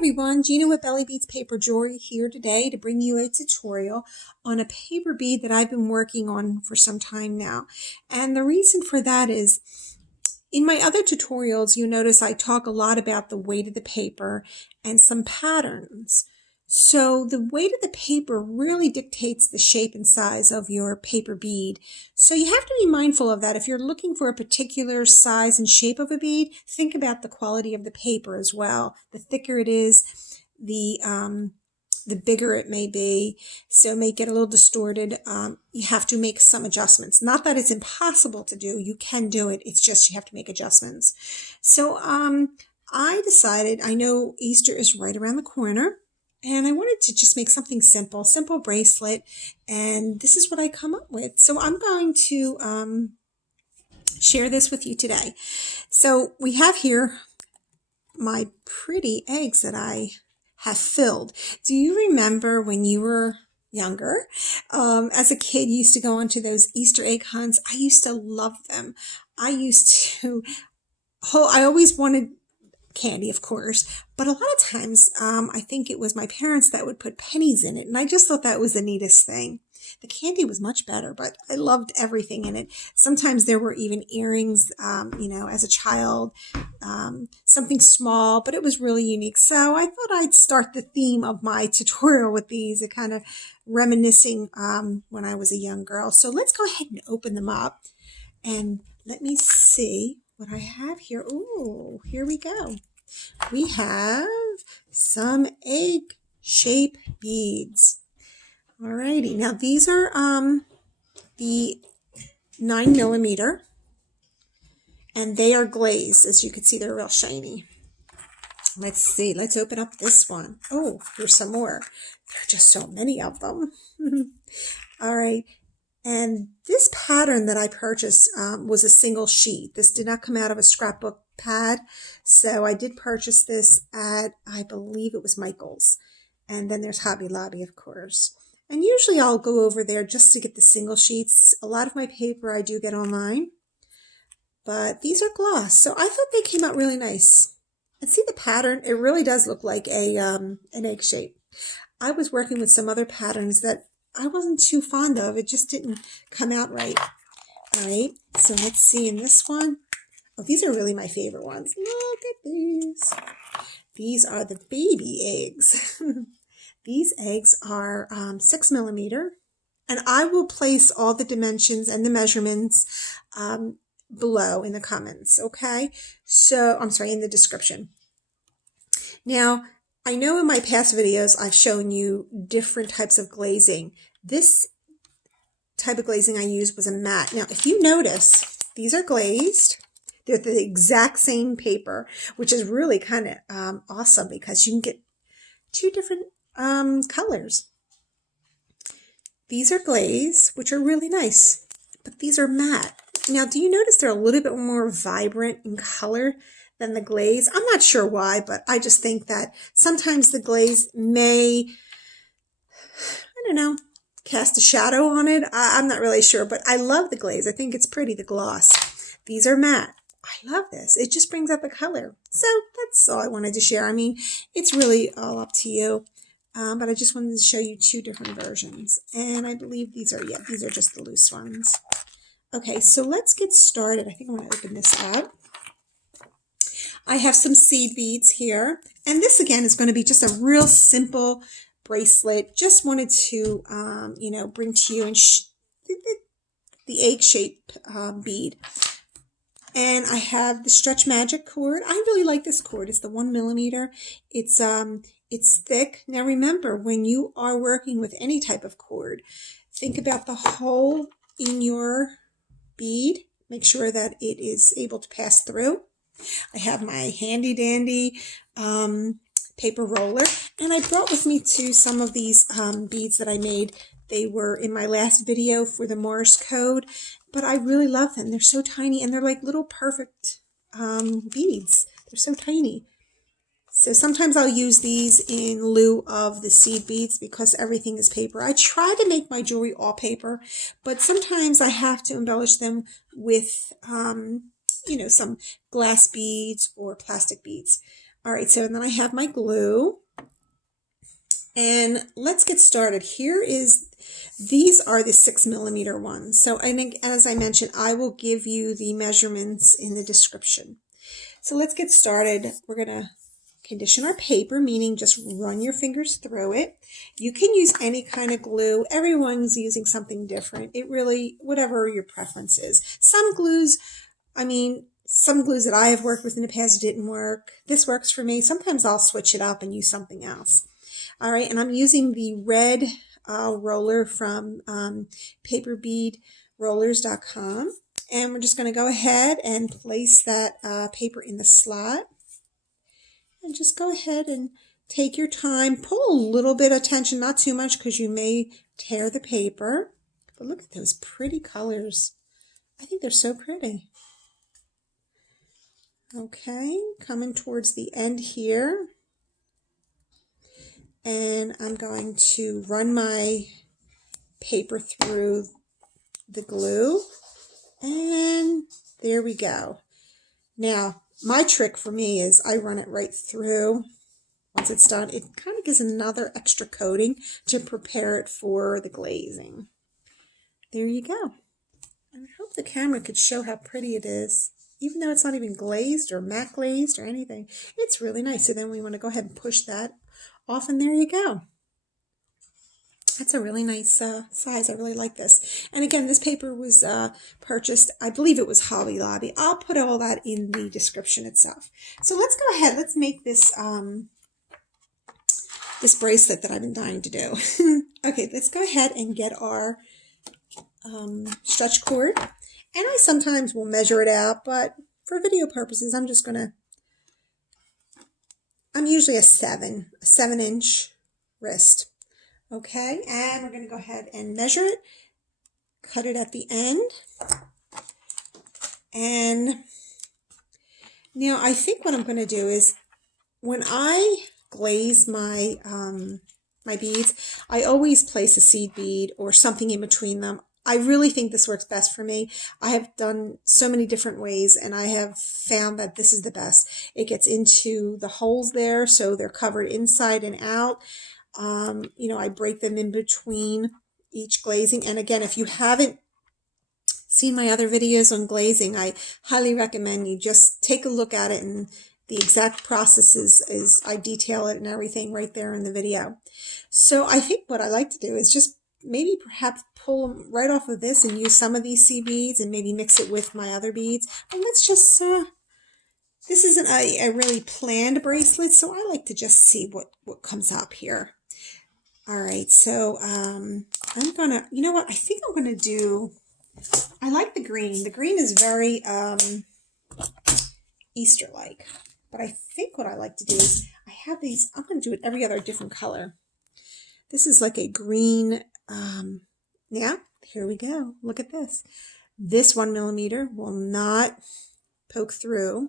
everyone, Gina with Belly Beads Paper Jewelry here today to bring you a tutorial on a paper bead that I've been working on for some time now. And the reason for that is in my other tutorials, you notice I talk a lot about the weight of the paper and some patterns. So the weight of the paper really dictates the shape and size of your paper bead. So you have to be mindful of that. If you're looking for a particular size and shape of a bead, think about the quality of the paper as well. The thicker it is, the bigger it may be, so it may get a little distorted. You have to make some adjustments. Not that it's impossible to do. You can do it. It's just you have to make adjustments. So I decided, I know Easter is right around the corner, and I wanted to just make something simple bracelet, and this is what I come up with. So I'm going to share this with you today. So we have here my pretty eggs that I have filled. Do you remember when you were younger? As a kid, you used to go onto those Easter egg hunts. I used to love them. I always wanted candy, of course, but a lot of times I think it was my parents that would put pennies in it, and I just thought that was the neatest thing. The candy was much better, but I loved everything in it. Sometimes there were even earrings, as a child, something small, but it was really unique. So I thought I'd start the theme of my tutorial with these, kind of reminiscing when I was a young girl. So let's go ahead and open them up, and let me see what I have here. Ooh, here we go. We have some egg-shaped beads. Alrighty, now these are the 9mm, and they are glazed. As you can see, they're real shiny. Let's see, let's open up this one. Oh, here's some more. There are just so many of them. All right, and this pattern that I purchased was a single sheet. This did not come out of a scrapbook pad, so I did purchase this at, I believe it was Michael's. And then there's Hobby Lobby, of course. And usually I'll go over there just to get the single sheets. A lot of my paper I do get online, but these are gloss, so I thought they came out really nice. And see the pattern? It really does look like an egg shape. I was working with some other patterns that I wasn't too fond of. It just didn't come out right. All right, so let's see in this one. Oh, these are really my favorite ones. Look at these. These are the baby eggs. These eggs are 6mm, and I will place all the dimensions and the measurements below in the comments, okay? So, I'm sorry, in the description. Now, I know in my past videos I've shown you different types of glazing. This type of glazing I used was a matte. Now, if you notice, these are glazed. They're the exact same paper, which is really kind of awesome because you can get two different colors. These are glazed, which are really nice, but these are matte. Now, do you notice they're a little bit more vibrant in color than the glaze? I'm not sure why, but I just think that sometimes the glaze may, I don't know, cast a shadow on it. I'm not really sure, but I love the glaze. I think it's pretty, the gloss. These are matte. I love this. It just brings out the color. So that's all I wanted to share. I mean, it's really all up to you. But I just wanted to show you two different versions. And I believe these are just the loose ones. Okay, so let's get started. I think I'm going to open this up. I have some seed beads here. And this, again, is going to be just a real simple bracelet. Just wanted to, bring to you the egg-shaped bead. And I have the Stretch Magic cord. I really like this cord. It's the 1mm. It's thick. Now remember, when you are working with any type of cord, think about the hole in your bead. Make sure that it is able to pass through. I have my handy dandy paper roller, and I brought with me too some of these beads that I made. They were in my last video for the Morse code, but I really love them. They're so tiny, and they're like little perfect beads. They're so tiny. So sometimes I'll use these in lieu of the seed beads because everything is paper. I try to make my jewelry all paper, but sometimes I have to embellish them with, some glass beads or plastic beads. All right, so then I have my glue. And let's get started. These are the 6mm ones. So I think, as I mentioned, I will give you the measurements in the description. So let's get started. We're going to condition our paper, meaning just run your fingers through it. You can use any kind of glue. Everyone's using something different. It really, whatever your preference is. Some glues that I have worked with in the past didn't work. This works for me. Sometimes I'll switch it up and use something else. All right, and I'm using the red roller from paperbeadrollers.com. And we're just going to go ahead and place that paper in the slot. And just go ahead and take your time. Pull a little bit of tension, not too much because you may tear the paper. But look at those pretty colors. I think they're so pretty. Okay, coming towards the end here. And I'm going to run my paper through the glue. And there we go. Now, my trick for me is I run it right through. Once it's done, it kind of gives another extra coating to prepare it for the glazing. There you go. I hope the camera could show how pretty it is. Even though it's not even glazed or matte glazed or anything, it's really nice. So then we want to go ahead and push that off, and there you go. That's a really nice size. I really like this. And again, this paper was purchased, I believe it was Hobby Lobby. I'll put all that in the description itself. So let's go ahead. Let's make this this bracelet that I've been dying to do. Okay, let's go ahead and get our stretch cord. And I sometimes will measure it out, but for video purposes, I'm usually a 7-inch wrist. Okay, and we're going to go ahead and measure it, cut it at the end. And now I think what I'm going to do is when I glaze my my beads, I always place a seed bead or something in between them. I really think this works best for me. I have done so many different ways, and I have found that this is the best. It gets into the holes there, so they're covered inside and out. I break them in between each glazing. And again, if you haven't seen my other videos on glazing, I highly recommend you just take a look at it, and the exact process is I detail it and everything right there in the video. So I think what I like to do is just maybe perhaps pull them right off of this and use some of these seed beads and maybe mix it with my other beads. And let's just, this isn't a really planned bracelet, so I like to just see what comes up here. All right, so I'm gonna, you know what, I think I'm gonna do, I like the green. The green is very Easter-like. But I think what I like to do is, I have these, I'm gonna do it every other different color. This is like a green, yeah, here we go. Look at this. This 1mm will not poke through.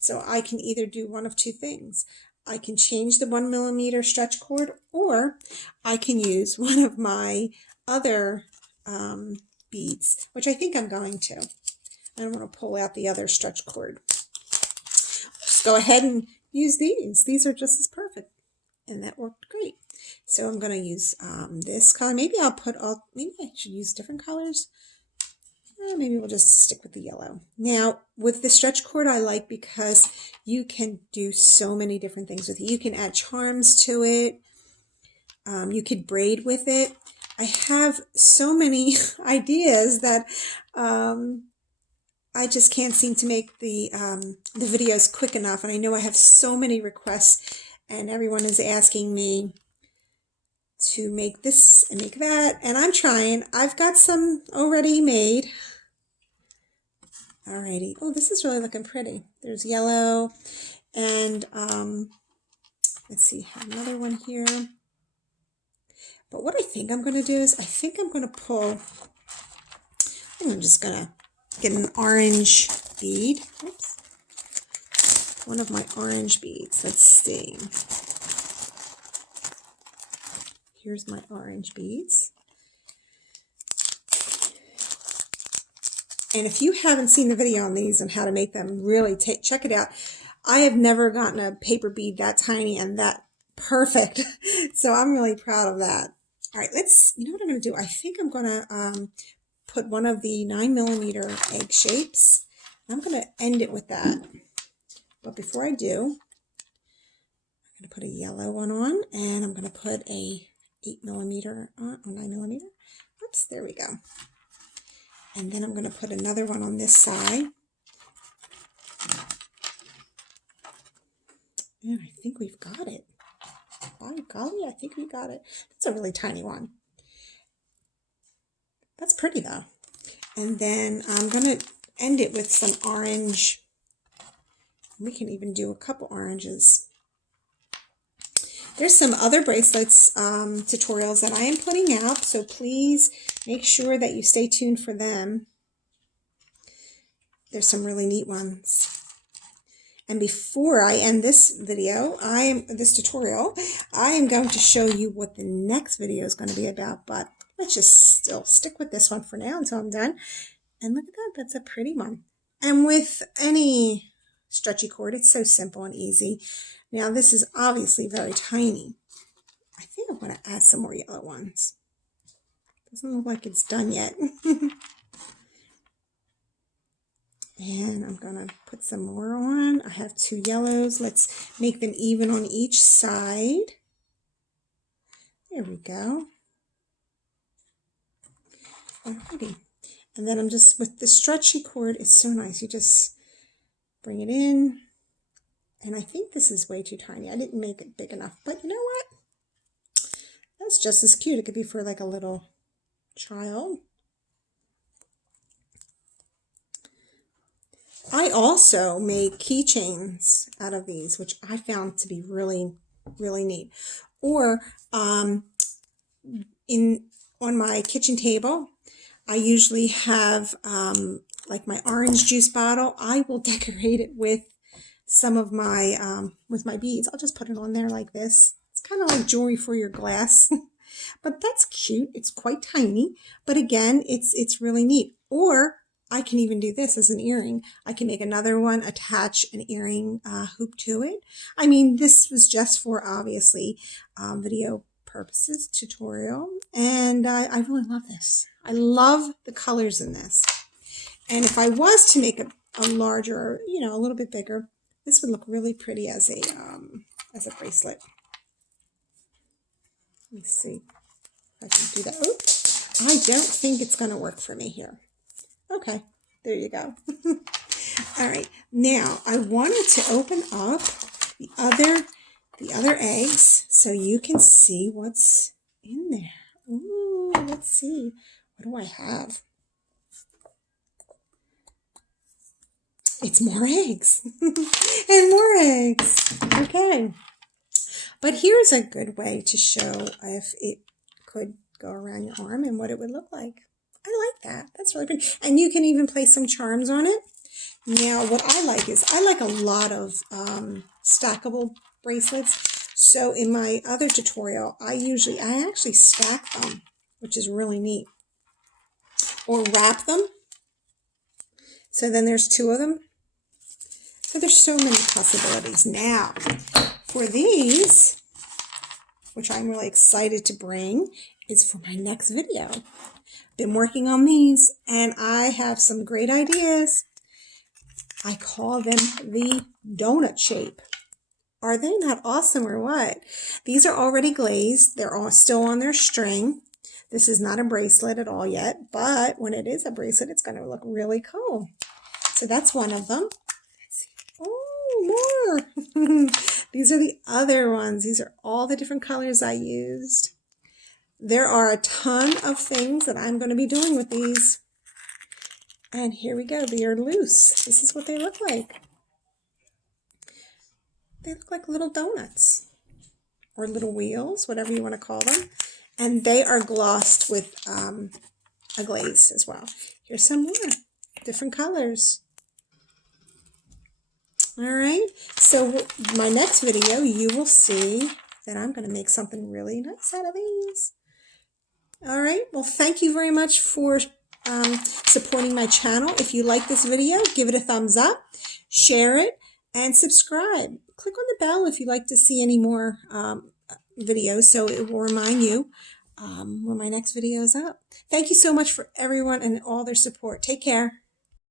So I can either do one of two things. I can change the 1mm stretch cord, or I can use one of my other beads, which I think I'm going to. I don't want to pull out the other stretch cord. Just go ahead and use these. These are just as perfect, and that worked great. So I'm going to use this color. Maybe maybe I should use different colors. Maybe we'll just stick with the yellow. Now, with the stretch cord, I like because you can do so many different things with it. You can add charms to it. You could braid with it. I have so many ideas that I just can't seem to make the videos quick enough. And I know I have so many requests, and everyone is asking me to make this and make that, and I'm trying. I've got some already made. Alrighty. Oh, this is really looking pretty. There's yellow, and let's see, I have another one here. But what I think I'm going to do is, I think I'm going to pull, I'm just going to get an orange bead. Oops. One of my orange beads. Let's see. Here's my orange beads. And if you haven't seen the video on these and how to make them, really check it out. I have never gotten a paper bead that tiny and that perfect. So I'm really proud of that. All right, you know what I'm going to do? I think I'm going to put one of the 9mm egg shapes. I'm going to end it with that. But before I do, I'm going to put a yellow one on, and I'm going to put a 8mm on, or 9mm. Oops, there we go. And then I'm going to put another one on this side. And I think we've got it. By golly, I think we got it. That's a really tiny one. That's pretty though. And then I'm going to end it with some orange. We can even do a couple oranges. There's some other bracelets tutorials that I am putting out, so please make sure that you stay tuned for them. There's some really neat ones. And before I end this video, this tutorial, I am going to show you what the next video is going to be about, but let's just still stick with this one for now until I'm done. And look at that, that's a pretty one. And with any stretchy cord, it's so simple and easy. Now this is obviously very tiny. I think I'm going to add some more yellow ones. Doesn't look like it's done yet. And I'm going to put some more on. I have 2 yellows. Let's make them even on each side. There we go. Alrighty. And then I'm just, with the stretchy cord, it's so nice. You just bring it in. And I think this is way too tiny. I didn't make it big enough. But you know what? That's just as cute. It could be for like a little child. I also make keychains out of these, which I found to be really, really neat. Or on my kitchen table, I usually have like my orange juice bottle. I will decorate it with some of my beads. I'll just put it on there like this. It's kind of like jewelry for your glass, but that's cute. It's quite tiny, but again, it's really neat. Or I can even do this as an earring. I can make another one, attach an earring hoop to it. I mean, this was just for obviously video purposes, tutorial, and I really love this. I love the colors in this. And if I was to make a larger, you know, a little bit bigger, this would look really pretty as a bracelet. Let me see if I can do that. Oops, I don't think it's going to work for me here. Okay, there you go. All right, now I wanted to open up the other eggs so you can see what's in there. Ooh, let's see. What do I have? It's more eggs and more eggs. Okay, but here's a good way to show if it could go around your arm and what it would look like. I like that. That's really pretty. And you can even place some charms on it. Now, what I like is I like a lot of stackable bracelets. So in my other tutorial, I actually stack them, which is really neat. Or wrap them. So then there's 2 of them. So there's so many possibilities. Now, for these, which I'm really excited to bring, is for my next video. Been working on these, and I have some great ideas. I call them the donut shape. Are they not awesome or what? These are already glazed. They're all still on their string. This is not a bracelet at all yet, but when it is a bracelet, it's going to look really cool. So that's one of them. Oh, more. These are the other ones. These are all the different colors I used. There are a ton of things that I'm going to be doing with these. And here we go. They are loose. This is what they look like. They look like little donuts or little wheels, whatever you want to call them. And they are glossed with a glaze as well. Here's some more different colors. All right. So my next video, you will see that I'm going to make something really nice out of these. All right. Well, thank you very much for supporting my channel. If you like this video, give it a thumbs up, share it, and subscribe. Click on the bell if you'd like to see any more videos, so it will remind you when my next video is up. Thank you so much for everyone and all their support. Take care.